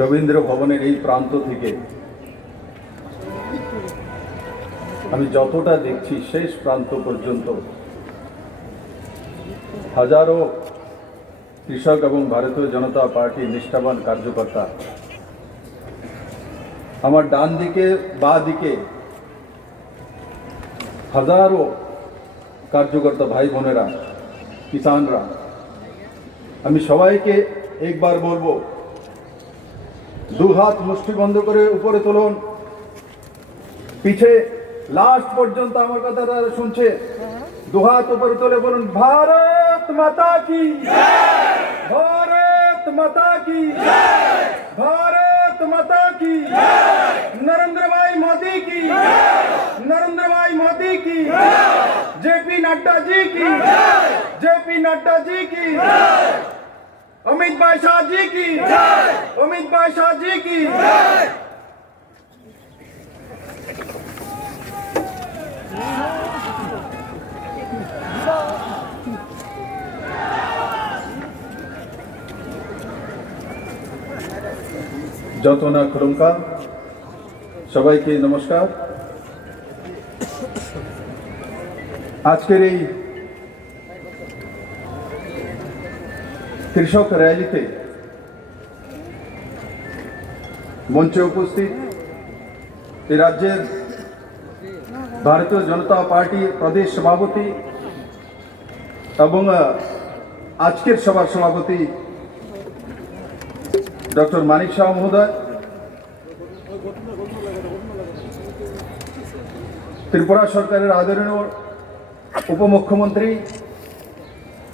রবীন্দ্র ভবনের এই প্রান্ত থেকে আমি যতটা দেখছি শেষ প্রান্ত পর্যন্ত হাজারো কৃষক এবং ভারতীয় জনতা পার্টির নিষ্ঠাবান কার্যকর্তা, আমার ডান দিকে বাঁ দিকে হাজারো কার্যকর্তা ভাই বোনেরা, কিষানরা, আমি সবাইকে একবার বলবো, দু হাত মুষ্টি বন্ধ করে উপরে তুলুন, পিছে লাস্ট পর্যন্ত আমার কথা তারা শুনছে, দু হাত উপরে তুলে বলুন, ভারত মাতা কি জয়, ভারত মাতা কি জয়, ভারত মাতা কি জয়, नरेंद्र भाई मोदी की जय, नरेंद्र भाई मोदी की जय, जेपी नड्डा जी की जय, जेपी नड्डा जी की जय, अमित भाई शाह जी की जय, अमित भाई शाह जी की जय। যতনা খুরুমকা সবাইকে নমস্কার। আজকের এই কৃষক র্যালিতে মঞ্চে উপস্থিত এই রাজ্যের ভারতীয় জনতা পার্টির প্রদেশ সভাপতি এবং আজকের সভার সভাপতি ডক্টর মানিক শাহ মহোদয়, ত্রিপুরা সরকারের আদরণীয় উপমুখ্যমন্ত্রী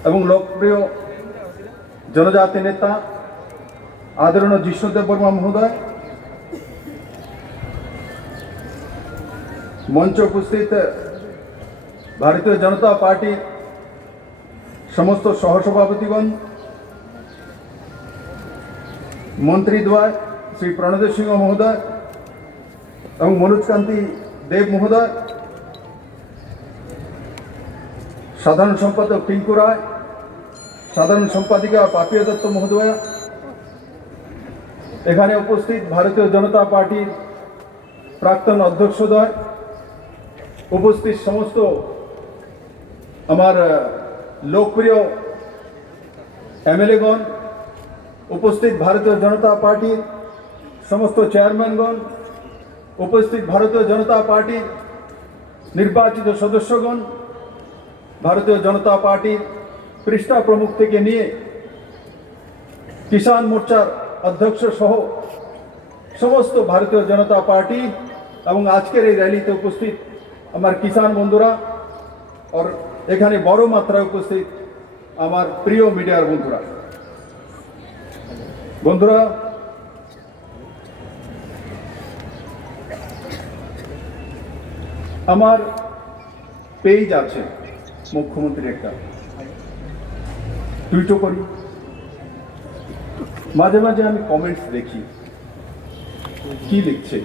এবং লোকপ্রিয় জনজাতি নেতা আদরণীয় জিষ্ণুদেব বর্মা মহোদয়, মঞ্চে উপস্থিত ভারতীয় জনতা পার্টির সমস্ত সহসভাপতিগণ, মন্ত্রীদ্বয় শ্রী প্রণোদ সিংহ মহোদয় এবং মনোজকান্তি দেব মহোদয়, সাধারণ সম্পাদক টিঙ্কু রায়, সাধারণ সম্পাদিকা পাপিয়া দত্ত মহোদয়া, এখানে উপস্থিত ভারতীয় জনতা পার্টির প্রাক্তন অধ্যক্ষদ্বয়, উপস্থিত সমস্ত আমার লোকপ্রিয় এমএলএগণ, উপস্থিত ভারতীয় জনতা পার্টির সমস্ত চেয়ারম্যানগণ, উপস্থিত ভারতীয় জনতা পার্টির নির্বাচিত সদস্যগণ, ভারতীয় জনতা পার্টির পৃষ্ঠা প্রমুখ থেকে নিয়ে কিষাণ মোর্চার অধ্যক্ষ সহ সমস্ত ভারতীয় জনতা পার্টি এবং আজকের এই র্যালিতে উপস্থিত আমার কিষাণ বন্ধুরা, আর এখানে বড় মাত্রায় উপস্থিত আমার প্রিয় মিডিয়ার বন্ধুরা, আমার পেজ আছে মুখ্যমন্ত্রীর, একটা টুইটও করি, মাঝে মাঝে আমি কমেন্টস দেখি কি লিখছে।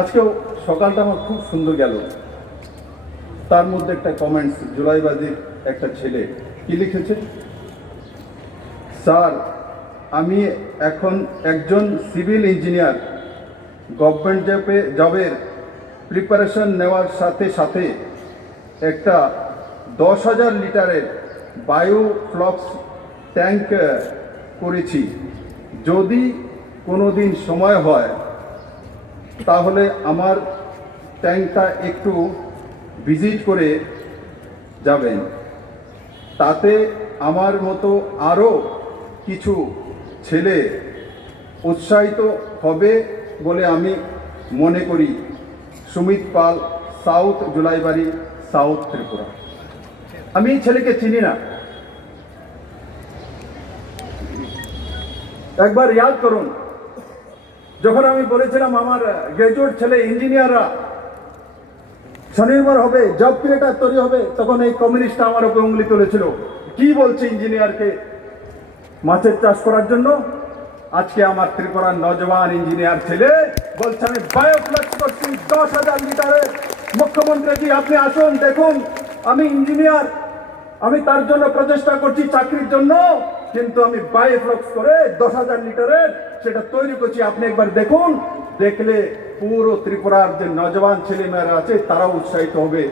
আজকেও সকালটা আমার খুব সুন্দর গেল, তার মধ্যে একটা কমেন্টস, জুলাইবাজির একটা ছেলে কি লিখেছে, স্যার আমি এখন একজন সিভিল ইঞ্জিনিয়ার, গভর্নমেন্ট জবের প্রিপারেশন নেওয়ার সাথে সাথে একটা 10,000 লিটারের বায়োফ্লক্স ট্যাঙ্ক করেছি, যদি কোনো দিন সময় হয় তাহলে আমার ট্যাঙ্কটা একটু ভিজিট করে যাবেন, তাতে আমার মতো আরও কিছু ছেলে উৎসাহিত হবে বলে আমি মনে করি। সুমিত পাল, সাউথ জুলাইবাড়ি, সাউথ ত্রিপুরা। আমি এই ছেলেকে চিনি না, একবার ইয়াদ করুন, যখন আমি বলেছিলাম আমার গ্রাজুয়েট ছেলে ইঞ্জিনিয়াররা স্বনির্ভর হবে, জব ক্রিয়েটার তৈরি হবে, তখন এই কমিউনিস্ট আমার উপর উঙ্গলি তুলেছিল, কি বলছে ইঞ্জিনিয়ারকে মাছের চাষ করার জন্য। আজকে আমার ত্রিপুরার নজওয়ান ইঞ্জিনিয়ার ছেলে বলছে আমি বায়োফ্লক্স করছি 10,000 লিটারের। মুখ্যমন্ত্রীজি আপনি আসুন, দেখুন আমি ইঞ্জিনিয়ার, আমি তার জন্য প্রচেষ্টা করছি চাকরির জন্য, কিন্তু আমি বায়োফ্লক্স করে 10,000 লিটারের সেটা তৈরি করছি। আপনি একবার দেখুন, দেখলে পুরো ত্রিপুরার যে নজওয়ান ছেলেমেয়েরা আছে তারাও উৎসাহিত হবে।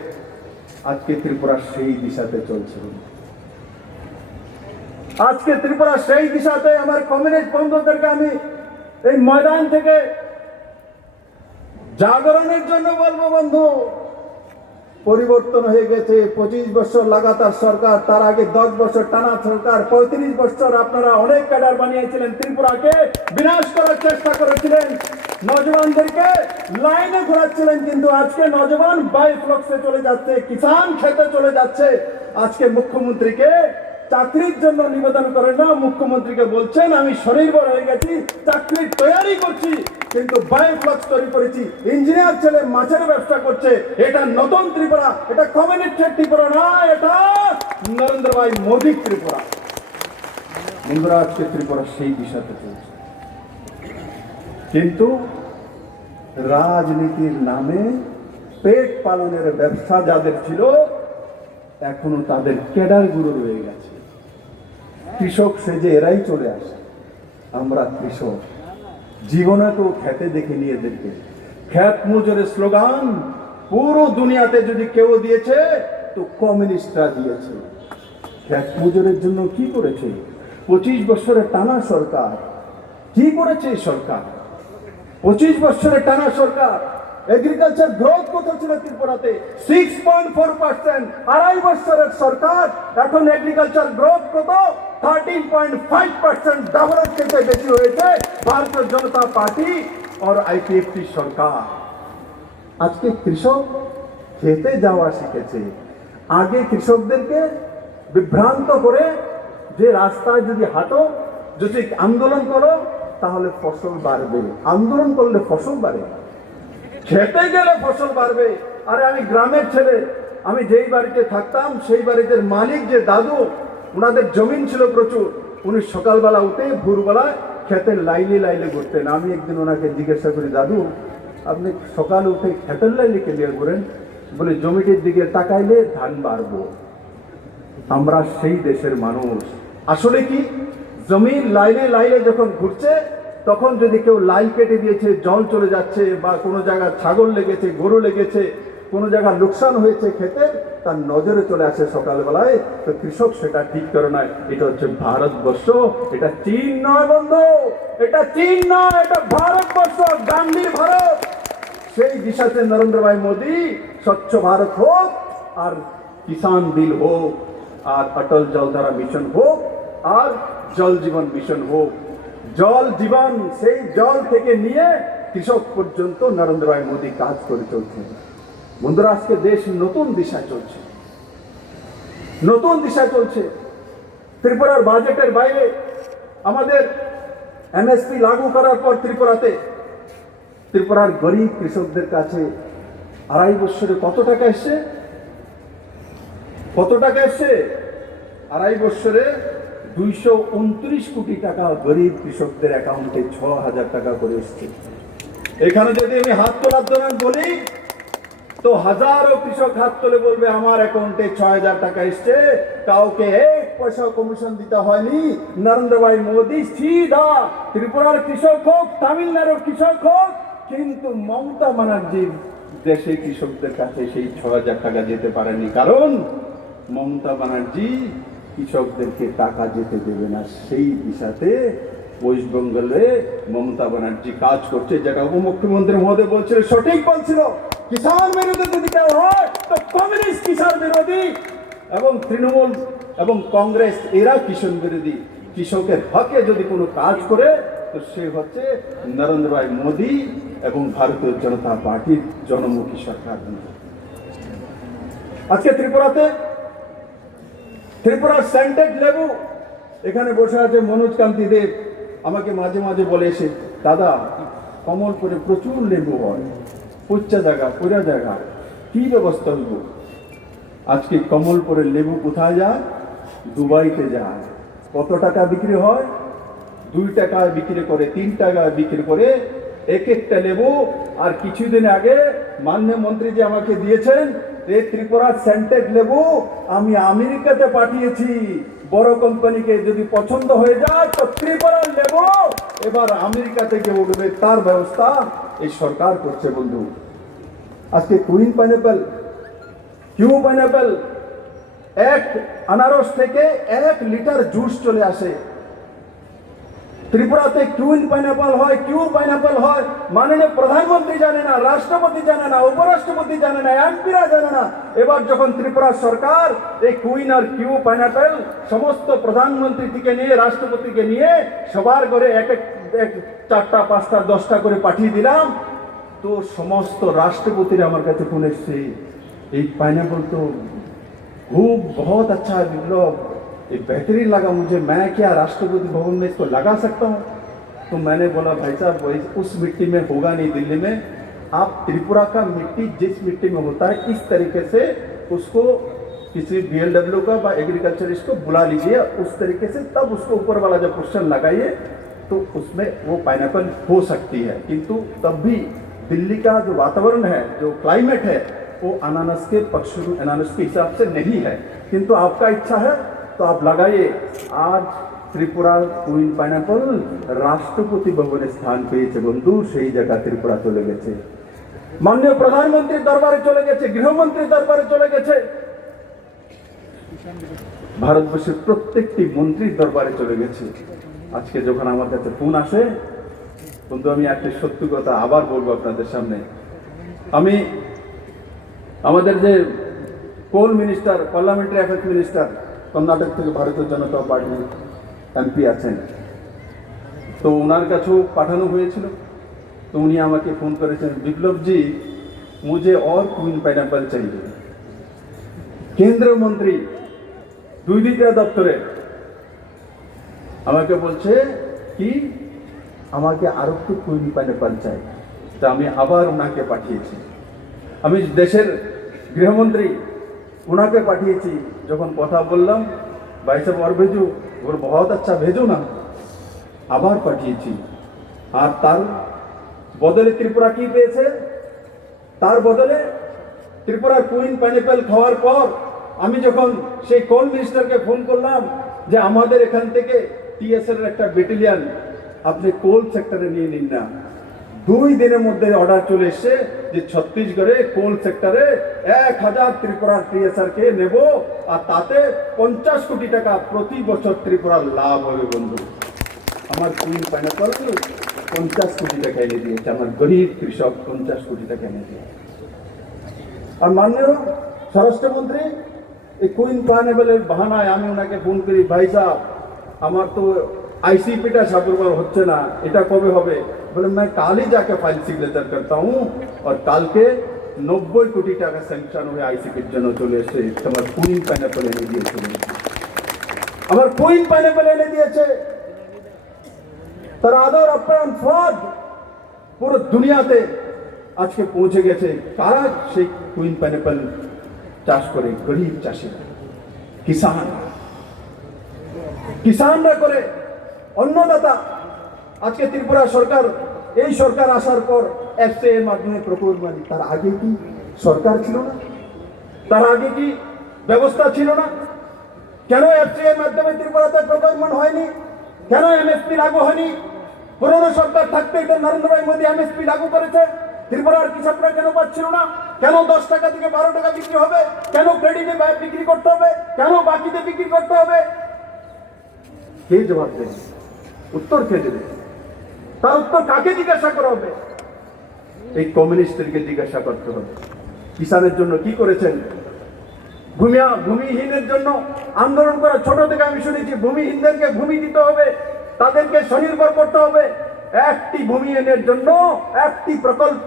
আজকে ত্রিপুরা সেই দিশাতে চলছে। আজকে ত্রিপুরা সেই দিশাতে। আমার কমিউনিস্ট বন্ধুদেরকে আমি এই ময়দান থেকে জাগরণের জন্য বলবো, বন্ধু, পরিবর্তন হয়ে গেছে। 25 বছর লাগাতার সরকার, তার আগে 10 বছর টানা সরকার, 35 বছর আপনারা অনেক ক্যাডার বানিয়েছিলেন, ত্রিপুরাকে বিনাশ করার চেষ্টা করেছিলেন, নজওয়ানদেরকে লাইনে ঘোরাচ্ছিলেন। কিন্তু আজকে নজওয়ান বায়োফ্লক্সে চলে যাচ্ছে, কিষান খেতে চলে যাচ্ছে। আজকে মুখ্যমন্ত্রীকে চাকরির জন্য নিবেদন করেন না, মুখ্যমন্ত্রীকে বলছেন আমি স্বনির্ভর হয়ে গেছি, চাকরির তৈরি করছি, কিন্তু বায়োফ্লক্স তৈরি করেছি। ইঞ্জিনিয়ার ছেলে মাছের ব্যবসা করছে। এটা নতুন ত্রিপুরা, এটা কমিউনিস্টের ত্রিপুরা না, এটা নরেন্দ্র ভাই মোদীর ত্রিপুরা। বন্ধুরা, আজকে ত্রিপুরা সেই দিশাতে চলছে। কিন্তু রাজনীতির নামে পেট পালনের ব্যবসা যাদের ছিল, এখনো তাদের ক্যাডার গুলো রয়ে গেছে। কৃষক সেজে এরাই চলে আসে। আমরা কৃষক, জীবনে তো খেতে দেখিনি এদেরকে। খ্যাত মজুরের স্লোগান পুরো দুনিয়াতে যদি কেউ দিয়েছে তো কমিউনিস্টরা দিয়েছে। খ্যাত মজুরের জন্য কি করেছে 25 বছরের টানা সরকার? কি করেছে সরকার 25 বছরের টানা সরকার? এগ্রিকালচার গ্রোথ কত ছিল ত্রিপুরাতে? 6.4%। 2.5 বছরের সরকার, এখন এগ্রিকালচার গ্রোথ কত? 13.5%। ডাবলের থেকে বেশি হয়েছে ভারতীয় জনতা পার্টি আর আইপিএফটি সরকার। আজকে কৃষক খেতে যাওয়া শিখেছে। আগে কৃষকদেরকে বিভ্রান্ত করে যে রাস্তায় যদি হাঁটো, যদি আন্দোলন করো তাহলে ফসল বাড়বে, আন্দোলন করলে ফসল বাড়ে, খেতে গেলে ফসল বাড়বে। আরে আমি গ্রামের ছেলে, আমি যেই বাড়িতে থাকতাম সেই বাড়িতে মালিক যে দাদু, ওনাদের জমিন ছিল প্রচুর। উনি সকালবেলা উঠে ভোরবেলায় ক্ষেতের লাইলে লাইলে ঘুরতেন। আমি একদিন ওনাকে জিজ্ঞাসা করি, দাদু আপনি সকালে উঠে ক্ষেতের লাইলে ক্লিয়ার করেন? বলে জমিটির দিকে তাকাইলে ধান বাড়বো। আমরা সেই দেশের মানুষ। আসলে কি, জমির লাইনে লাইনে যখন ঘুরছে, তখন যদি কেউ লাইন কেটে দিয়েছে, জল চলে যাচ্ছে, বা কোনো জায়গায় ছাগল লেগেছে, গরু লেগেছে, কোনো জায়গায় লোকসান হয়েছে খেতে, তার নজরে চলে আসে সকালবেলায়, তো কৃষক সেটা ঠিক করে নেয়। এটা হচ্ছে ভারতবর্ষ, এটা চীন নয় বন্ধু, এটা চীন নয়, এটা ভারতবর্ষ, গান্ধীর ভারত। সেই দিশাতে নরেন্দ্র ভাই মোদী স্বচ্ছ ভারত হোক, আর কিষান বিল হোক, আর অটল জলধারা মিশন হোক, আর জল জীবন মিশন হোক। জল জীবন, সেই জল থেকে নিয়ে কৃষক পর্যন্ত নরেন্দ্র ভাই মোদী কাজ করে চলছে। বন্ধুরা, আজকে দেশ নতুন দিশায় চলছে, নতুন দিশায় চলছে। ত্রিপুরার বাজেটের বাইরে আমাদের এমএসপি লাগু করার পর ত্রিপুরার গরিব কৃষকদের কাছে 2.5 বছরে কত টাকা এসছে? কত টাকা এসছে? 2.5 বছরে 229 কোটি টাকা গরিব কৃষকদের অ্যাকাউন্টে 6,000 টাকা করে এসছে। এখানে যদি আমি হাত তোলার জন্য বলি, তো হাজারো কৃষক হাত তুলে বলবে আমার অ্যাকাউন্টে 6,000 টাকা এসছে, কাউকে 1 পয়সা কমিশন দিতে হয়নি। নরেন্দ্র ভাই মোদী সিধা ত্রিপুরার কৃষক হোক, তামিলনাড়ুর কৃষক হোক, কিন্তু মমতা ব্যানার্জির দেশে কৃষকদের কাছে সেই 6,000 টাকা যেতে পারেনি, কারণ মমতা ব্যানার্জি কৃষকদেরকে টাকা যেতে দেবে না। সেই দিশাতে ওয়েস্ট বেঙ্গলে মমতা ব্যানার্জি কাজ করছে, যেটা উপমুখ্যমন্ত্রী মহোদয় বলছিল, সঠিক বলছিল। কিষাণ বিরোধী যদি কেউ হয় তো কমিউনিস্ট কিষাণ বিরোধী, এবং তৃণমূল এবং কংগ্রেস এরা কিষাণ বিরোধী। কৃষকের হকে যদি কোনো কাজ করে তো সে হচ্ছে নরেন্দ্র ভাই মোদী এবং ভারতীয় জনতা পার্টির জনমুখী সরকার। আজকে ত্রিপুরার সেন্টেড লেবু, এখানে বসে আছে মনোজ কান্তি দেব, আমাকে মাঝে মাঝে বলে এসে, দাদা কমলপুরে প্রচুর লেবু হয়, পুচ্চা জায়গা পুরা জায়গা, কি ব্যবস্থা হইব? আজকে কমলপুরের লেবু কোথায় যায়? দুবাইতে যায়। কত টাকা বিক্রি হয়? 2 টাকায় বিক্রি করে, 3 টাকায় বিক্রি করে এক একটা লেবু। আর কিছুদিন আগে মাননীয় মন্ত্রী যে আমাকে দিয়েছেন এই ত্রিপুরার সেন্টেড লেবু আমি আমেরিকাতে পাঠিয়েছি, বড় কোম্পানিকে যদি পছন্দ হয়ে যায় তো ত্রিপুরার লেবু এবার আমেরিকা থেকে উঠবে, তার ব্যবস্থা এই সরকার করছে বন্ধু। আজকে কুইন পাইনাপেল, কিউ পাইনাপেল, এক আনারস থেকে 1 লিটার জুস চলে আসে। ত্রিপুরাতে কুইন পাইনাপেল হয়, কিউ পাইনাপেল হয়, মাননীয় প্রধানমন্ত্রী জানে না, রাষ্ট্রপতি জানে না, উপরাষ্ট্রপতি জানে না, এমপিরা জানে না। এবার যখন ত্রিপুরা সরকার এই কুইন আর কিউ পাইনাপেল সমস্ত প্রধানমন্ত্রী থেকে নিয়ে রাষ্ট্রপতিকে নিয়ে সবার ঘরে এক 4টা 5টা 10টা করে পাঠিয়ে দিলাম, তো সমস্ত রাষ্ট্রপতিরা আমার কাছে ফোন এসছে, এই पाइनएप्पल तो खूब बहुत अच्छा है विप्लव, ये बेहतरीन लगा मुझे, मैं क्या राष्ट्रपति भवन में इसको लगा सकता हूँ? तो मैंने बोला भाई साहब उस मिट्टी में होगा नहीं दिल्ली में, आप त्रिपुरा का मिट्टी जिस मिट्टी में होता है इस तरीके से उसको किसी BLW का व एग्रीकल्चरिस्ट को बुला लीजिए उस तरीके से, तब उसको ऊपर वाला जब क्वेश्चन लगाइए तो उसमें वो पाइनएप्पल हो सकती है। किंतु तब भी दिल्ली का जो वातावरण है, जो क्लाइमेट है, वो अनानास के हिसाब से नहीं है। किंतु आपका इच्छा है तो आप लगाइए। आज त्रिपुरा कुइन पाइनएप्पल राष्ट्रपति भवने स्थान পেয়েছে বন্ধু, সেই জায়গা ত্রিপুরা চলে গেছে, মাননীয় প্রধানমন্ত্রীর দরবারে চলে গেছে, গৃহমন্ত্রীর দরবারে চলে গেছে, ভারতবর্ষের প্রত্যেকটি মন্ত্রীর দরবারে চলে গেছে। আজকে যখন আমার কাছে ফোন আসে বন্ধু, আমি একটা সত্যি কথা আবার বলবো আপনাদের সামনে, আমি আমাদের যে coal minister, parliamentary affairs minister Karnataka থেকে ভারতীয় জনতা পার্টির এমপি আছেন, তো ওনার কাছেও পাঠানো হয়েছিল। তো উনি আমাকে ফোন করেছেন, বিপ্লব জি मुझे और क्वीन पाइनएप्पल चाहिए। কেন্দ্রমন্ত্রী 2 দপ্তরে আমাকে বলছে কি আমাকে আরো একটু কুইন পাইনএপ্পল চাই। তা আমি আবার ওনাকে পাঠিয়েছি, আমি দেশের গৃহমন্ত্রী ওনাকে পাঠিয়েছি। যখন কথা বললাম ভাই সাহেব और भेजो, और बहुत अच्छा भेजो ना, আবার পাঠিয়েছি। আর তার বদলে ত্রিপুরা কি পেয়েছে? তার বদলে ত্রিপুরার কুইন পাইনএপ্পল খাওয়ার পর আমি যখন সেই কোল মিনিস্টারকে ফোন করলাম যে আমাদের এখান থেকে টিএসএর একটা ব্যাটালিয়ন আপনি কোল সেক্টরে নিয়ে নিন না, 2 দিনের মধ্যে অর্ডার চলে এসছে যে ছত্তিশগড়ে কোল সেক্টরে 1000 ত্রিপুরার টিএসআর কে নেব, আর তাতে 50 কোটি টাকা প্রতি বছর ত্রিপুরার লাভ হবে বন্ধু। আমার কুইন পাইনএপ্পল 50 কোটি টাকা এনে দিয়েছে, আমার গরিব কৃষক 50 কোটি টাকা এনে দিয়েছে। আর মাননীয় স্বরাষ্ট্রমন্ত্রী এই কুইন পাইনএপ্পলের বাহানায় আমি ওনাকে ফোন করি, ভাই সাহেব আমার তো आईसीपीटा शापुरबार होच्छे ना, এটা কবে হবে? বলে मैं कल ही जाके फाइल सिग्नेचर करता हूँ, और कल के 90 কোটি টাকা স্যাংশন হয়ে আইসিপির জন্য চলে এসে তোমার কুইন পাইনএপ্পল এনে দিয়েছে, আমার কুইন পাইনএপ্পল এনে দিয়েছে। তার আদর আপ্যায়ন ফাদ পুরো দুনিয়াতে আজকে পৌঁছে গেছে। কারা সেই কুইন পাইনএপ্পল চাষ করে? গরিব চাষিরা, কিষানরা করে, অন্নদাতা। আজকে ত্রিপুরা সরকার, এই সরকার আসার পর এফসিআই এর মাধ্যমে প্রকুরমেন্ট, তার আগে কি সরকার ছিল না? তার আগে কি ব্যবস্থা ছিল না? কেন এফসিআই এর মাধ্যমে ত্রিপুরাতে প্রকুরমেন্ট হয়নি? কেন এমএসপি লাগু হয়নি? পুরনো সরকার থাকতেই তো নরেন্দ্র ভাই মোদী এমএসপি লাগু করেছে, ত্রিপুরার কৃষকরা কেন পাচ্ছিল না? কেন 10 টাকা থেকে 12 টাকা বিক্রি হবে? কেন ক্রেডিটে বিক্রি করতে হবে? কেন বাকিতে বিক্রি করতে হবে? কে জবাব দেবে? উত্তর কে দেবে? তার উত্তর কাকে জিজ্ঞাসা করা হবে? এই কমিউনিস্টদেরকে জিজ্ঞাসা করতে হবে। কিষানের জন্য কি করেছেন? ভূমিহীনের জন্য আন্দোলন করা, ছোট থেকে আমি শুনেছি ভূমিহীনদেরকে ভূমি দিতে হবে, তাদেরকে স্বনির্ভর করতে হবে। একটি ভূমিহীনের জন্য একটি প্রকল্প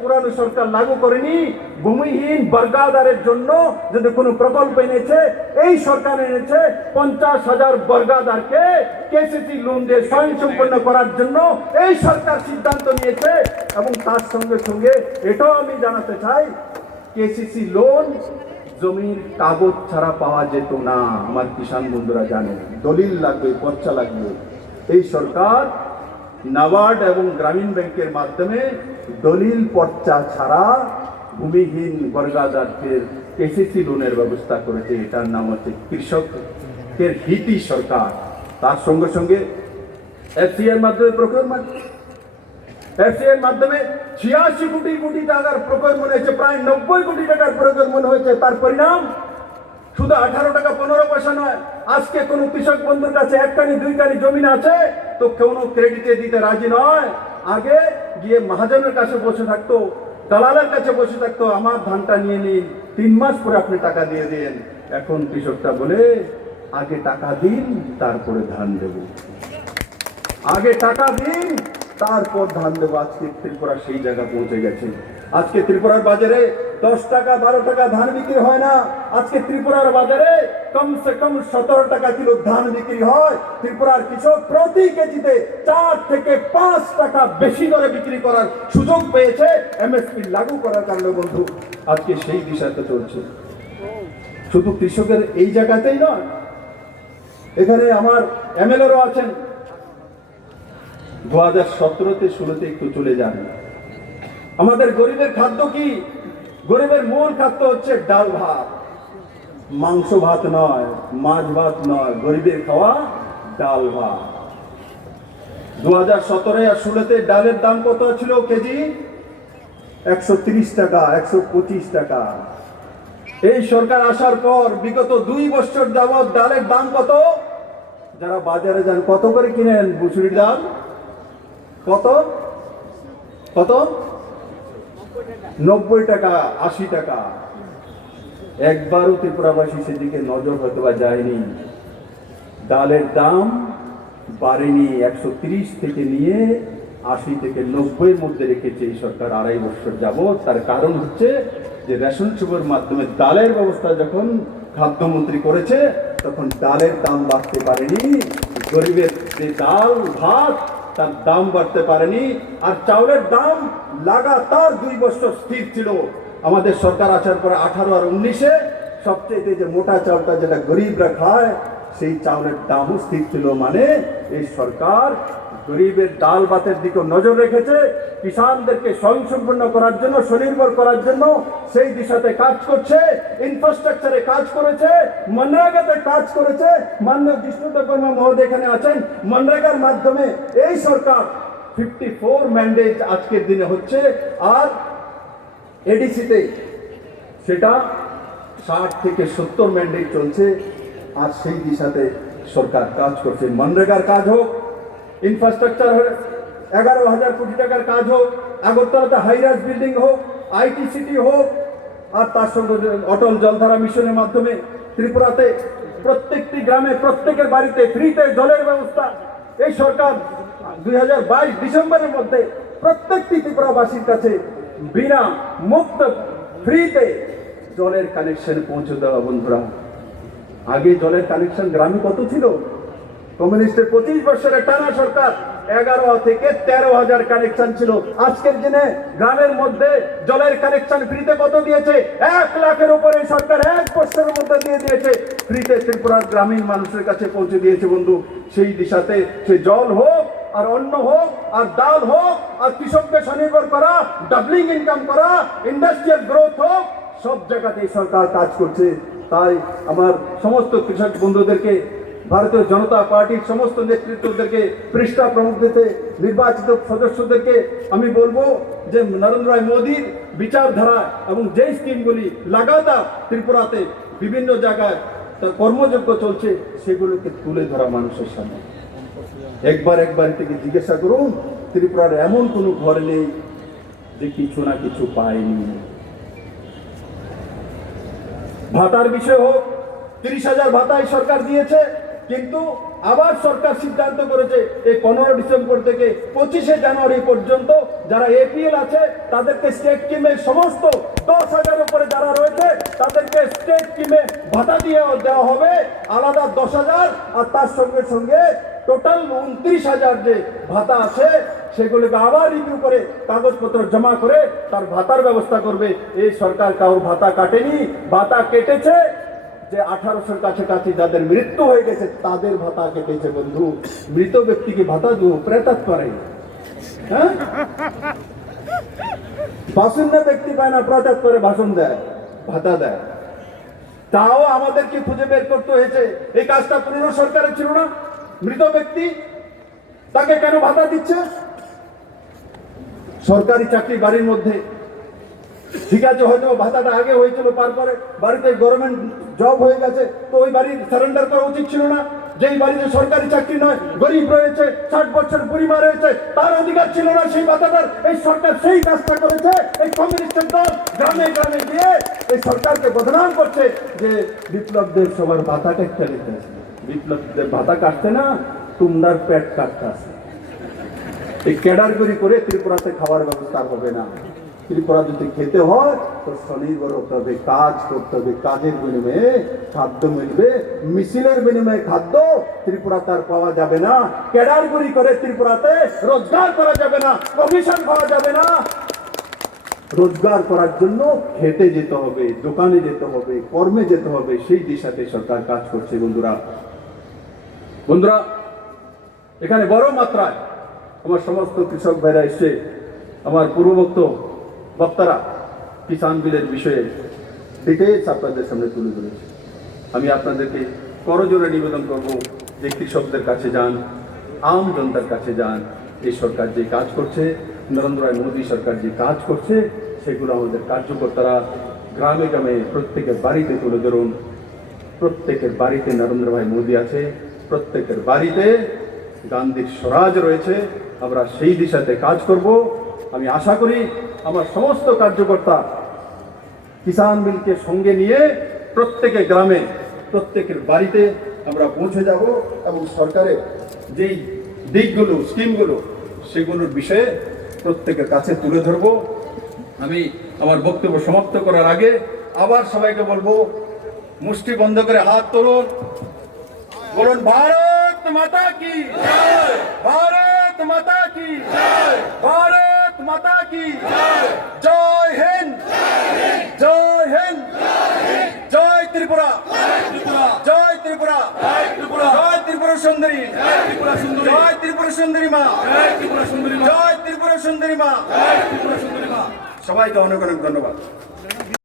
পুরানো সরকার লাগু করেনি। ভূমিহীন বর্গাদারের জন্য যদি কোনো প্রকল্প এনেছে, এই সরকার এনেছে 50,000 বর্গাদারকে কেসিসি লোন দিয়ে স্বয়ংসম্পন্ন করার জন্য এই সরকার সিদ্ধান্ত নিয়েছে। এবং তার সঙ্গে সঙ্গে এটাও আমি জানাতে চাই, কেসিসি লোন জমির কাগজ ছাড়া পাওয়া যেত না। আমার কিষান বন্ধুরা জানেন, দলিল লাগবে, পর্চা লাগবে। এই সরকার নাবার্ড এবং গ্রামীণ ব্যাংকের মাধ্যমে দলিল পর্চা ছাড়া ভূমিহীন বর্গাদারদের কেসিসি লোনের ব্যবস্থা করেছে, এটার নাম হচ্ছে কৃষকের হিতি সরকার। তার সঙ্গে সঙ্গে এফসিআর মাধ্যমে প্রকিউরমেন্ট, এফসিআর মাধ্যমে 86 কোটি কোটি টাকার প্রকিউরমেন্ট হয়েছে, প্রায় 90 কোটি টাকার প্রকিউরমেন্ট হয়েছে। তার পরিণাম শুধু 18 টাকা 15 পয়সা নয়, আজকে কোনো কৃষক বন্ধুর কাছে 1 কানি 2 কানি জমি আছে তো কোনো ক্রেডিটে দিতে রাজি নয়। আগে গিয়ে মহাজনের কাছে বসে থাকতো, দালালের কাছে বসে থাকতো, আমার ধানটা নিয়ে নিন, 3 মাস পরে আপনি টাকা দিয়ে দিন। এখন কৃষকটা বলে আগে টাকা দিন তারপরে ধান দেব, আগে টাকা দিন তারপর ধান দেবো। আজকে ত্রিপুরা সেই জায়গা পৌঁছে গেছে। আজকে ত্রিপুরার বাজারে 10 টাকা 12 টাকা ধান বিক্রি হয় না, আজকে ত্রিপুরার বাজারে কমসে কম 17 টাকা কিলো ধান বিক্রি হয়। ত্রিপুরার কৃষক প্রতি কেজিতে 4 থেকে 5 টাকা বেশি দরে বিক্রি করার সুযোগ পেয়েছে এমএসপি লাগু করার কারণে। বন্ধু, আজকে সেই দিশাতে চলছে। শুধু কৃষকের এই জায়গাতেই নয়, এখানে আমার এমএলএরও আছেন। 2017-তে 16-তে একটু চলে যান। আমাদের গরিবের খাদ্য কি? গরিবের মূল খাদ্য হচ্ছে ডাল ভাত, মাংস ভাত নয়, মাছ ভাত নয়, গরিবের খাওয়া ডাল ভাত। 2017 আর 16-তে ডালের দাম কত ছিল কেজি? 130 টাকা, 125 টাকা। এই সরকার আসার পর বিগত 2 বছর যাবৎ ডালের দাম কত? যারা বাজারে যান কত করে কিনেন মুসুরির ডাল? কত কত? 90 টাকা, 80 টাকা। একবারও ত্রিপুরাবাসী সেদিকে নজর হয়তো বা যায়নি। ডালের দাম বাড়েনি, 130 থেকে নিয়ে 80 থেকে 90-এর মধ্যে রেখেছে এই সরকার 2.5 বছর যাবৎ। তার কারণ হচ্ছে যে রেশন শপের মাধ্যমে ডালের ব্যবস্থা যখন খাদ্যমন্ত্রী করেছে তখন ডালের দাম বাড়তে পারেনি, গরিবের যে ডাল ভাত তার দাম বাড়তে পারেনি। আর চাউলের দাম লাগাতার 2 বছর স্থির ছিল। আমাদের সরকার আসার পরে 18 আর 19-এ সবচেয়ে যে মোটা চাউলটা যেটা গরিবরা খায় সেই চাউলের দামও স্থির ছিল। মানে এই সরকার গরিবের ডাল ভাতের দিকে নজর রেখেছে, কিষানদেরকে স্বয়ংসম্পূর্ণ করার জন্য, স্বনির্ভর করার জন্য সেই দিশাতে কাজ করছে। ইনফ্রাস্ট্রাকচারে কাজ করেছে, মনরেগাতে কাজ করেছে। মাননীয় জিষ্ণুদেব বর্মা মহোদয় এখানে আছেন। মনরেগার মাধ্যমে এই সরকার 54 ম্যান্ডেট আজকের দিনে হচ্ছে, আর এডিসিতে সেটা 60 থেকে 70 ম্যান্ডেট চলছে। আর সেই দিশাতে সরকার কাজ করছে। মনরেগার কাজ হোক, ইনফ্রাস্ট্রাকচার হোক, 11,000 কোটি টাকার কাজ হোক, আগরতলাতে হাইরাইজ বিল্ডিং হোক, আইটি সিটি হোক, আর তার সঙ্গে অটল জলধারা মিশনের মাধ্যমে ত্রিপুরাতে প্রত্যেকটি গ্রামে প্রত্যেকের বাড়িতে ফ্রিতে জলের ব্যবস্থা। এই সরকার 2022 ডিসেম্বরের মধ্যে প্রত্যেকটি ত্রিপুরাবাসীর কাছে বিনা মুক্ত ফ্রিতে জলের কানেকশন পৌঁছে দেওয়া। বন্ধুরা, আগে জলের কানেকশন গ্রামে কত ছিল? কমিউনিস্টের 25 বছরের টানা সরকার 11 থেকে 13,000 কানেকশন ছিল। আজকের দিনে গ্রামের মধ্যে জলের কানেকশন ফ্রিতে কত দিয়েছে? 1 লাখের উপরে সরকার 1 বছরের মধ্যে দিয়ে দিয়েছে, ফ্রিতে ত্রিপুরার গ্রামীণ মানুষের কাছে পৌঁছে দিয়েছে। বন্ধু, সেই দিশাতে সে জল হোক আর অন্ন হোক আর ডাল হোক আর কৃষককে স্বনির্ভর করা, ডাবলিং ইনকাম করা, ইন্ডাস্ট্রিয়াল গ্রোথ হোক, সব জায়গাতেই সরকার কাজ করছে। তাই আমার সমস্ত কৃষক বন্ধুদেরকে, ভারতীয় জনতা পার্টির সমস্ত নেতৃত্বদেরকে, পৃষ্ঠা প্রমুখদেরকে, নির্বাচিত সদস্যদেরকে আমি বলবো যে নরেন্দ্র ভাই মোদীর বিচারধারা এবং যে স্কিমগুলি লাগাতার ত্রিপুরাতে বিভিন্ন জায়গায় কর্মযোগ্য চলছে সেগুলোকে তুলে ধরা মানুষের সামনে। একবার থেকে জিজ্ঞাসা করুন, ত্রিপুরার এমন কোনো ঘর নেই যে কিছু না কিছু পায়নি। ভাতার বিষয় হোক, 30,000 ভাতাই সরকার দিয়েছে, কিন্তু আবার সরকার সিদ্ধান্ত করেছে এই 15 ডিসেম্বর থেকে 25শে জানুয়ারি পর্যন্ত যারা এপিএল আছে তাদেরকে স্টেট স্কিমে সমস্ত 10,000 উপরে যারা রয়েছে তাদেরকে স্টেট স্কিমে ভাতা দিয়ে দেওয়া হবে আলাদা 10,000। আর তার সঙ্গে সঙ্গে টোটাল 29,000 যে ভাতা আছে সেগুলোকে আবার রিভিউ করে কাগজপত্র জমা করে তার ভাতার ব্যবস্থা করবে। এই সরকার কারোর ভাতা কাটেনি, ভাতা কেটেছে যে 1800-র কাছাকাছি যাদের মৃত্যু হয়ে গেছে তাদের ভাতা কেটেছে। বন্ধু, মৃত ব্যক্তিকে ভাতা দেবো, প্রেতাত্মারে, হ্যাঁ? বাসিন্দ ব্যক্তি পায় না, প্রচার করে ভাষণ দেয়, ভাতা দেয়, তাও আমাদেরকে খুঁজে বের করতে হয়েছে। এই কাজটা পুরনো সরকারের ছিল না? মৃত ব্যক্তি তাকে কেন ভাতা দিচ্ছে? সরকারি চাকরি বাড়ির মধ্যে ঠিক আছে, হয়তো ভাতাটা আগে হয়েছিল, তারপরে বাড়িতে গভর্নমেন্ট জব হয়ে গেছে, তো ওই বাড়ি সারেন্ডার করা উচিত ছিল না? যেই বাড়িতে সরকারি চাকরি নয়, গরিব রয়েছে, 60 বছর পরিবার রয়েছে, তার অধিকার ছিল না সেই ভাতাটার? এই সরকার সেই কাজটা করেছে। এই কমিউনিস্টের দল গ্রামে গ্রামে গিয়ে এই সরকারকে বদনাম করছে যে বিপ্লবদের সবার ভাতা কেটে নিতে আছে। বিপ্লবদের ভাতা কাটছে না, তোমরার পেট কাটতে আছে। এই ক্যাডারগরি করে ত্রিপুরাতে খাওয়ার ব্যবস্থা হবে না। ত্রিপুরা যদি খেতে হয় তো স্বনির্ভর হতে হবে, কাজ করতে হবে, কাজের বিনিময়ে খাদ্য মিলবে। মিছিলের বিনিময়ে খাদ্য ত্রিপুরা তার পাওয়া যাবে না। ক্যাডারগরি করে ত্রিপুরাতে রোজগার করা যাবে না, কমিশন পাওয়া যাবে না। রোজগার করার জন্য খেতে যেতে হবে, দোকানে যেতে হবে, কর্মে যেতে হবে। সেই দিশাতে সরকার কাজ করছে। বন্ধুরা, এখানে বড় মাত্রায় আমার সমস্ত কৃষক ভাইরা এসে আমার পূর্ববর্তী বক্তারা কিষাণ বিলের বিষয়ে ডিটেলস আপনাদের সামনে তুলে ধরেছে। আমি আপনাদেরকে করজোড়ে নিবেদন করব যে কৃষকদের কাছে যান, আম জনতার কাছে যান। এই সরকার যে কাজ করছে, নরেন্দ্র মোদী সরকার যে কাজ করছে, সেগুলো আমাদের কার্যকর্তারা গ্রামে গ্রামে প্রত্যেকের বাড়িতে তুলে ধরুন। প্রত্যেকের বাড়িতে নরেন্দ্র ভাই মোদী আছে, প্রত্যেকের বাড়িতে গান্ধীর স্বরাজ রয়েছে। আমরা সেই দিশাতে কাজ করব। আমি আশা করি আমার সমস্ত কার্যকর্তা কিষাণ বিলকে সঙ্গে নিয়ে প্রত্যেকের গ্রামে, প্রত্যেকের বাড়িতে আমরা পৌঁছে যাব এবং সরকারের যেই দিকগুলো, স্কিমগুলো, সেগুলোর বিষয়ে প্রত্যেকের কাছে তুলে ধরব। আমি আমার বক্তব্য সমাপ্ত করার আগে আবার সবাইকে বলবো, মুষ্টি বন্ধ করে হাত তুলুন, বলুন ভারত মাতা কি জয়, ভারত মাতা কি জয়, ভারত মাতা কি জয়, জয় হিন্দ, জয় হিন্দ, জয় ত্রিপুরা, জয় ত্রিপুরা, জয় ত্রিপুরা সুন্দরী, জয় ত্রিপুরা সুন্দরী মা, জয় ত্রিপুরা সুন্দরী মা। সবাইকে অনেক অনেক ধন্যবাদ।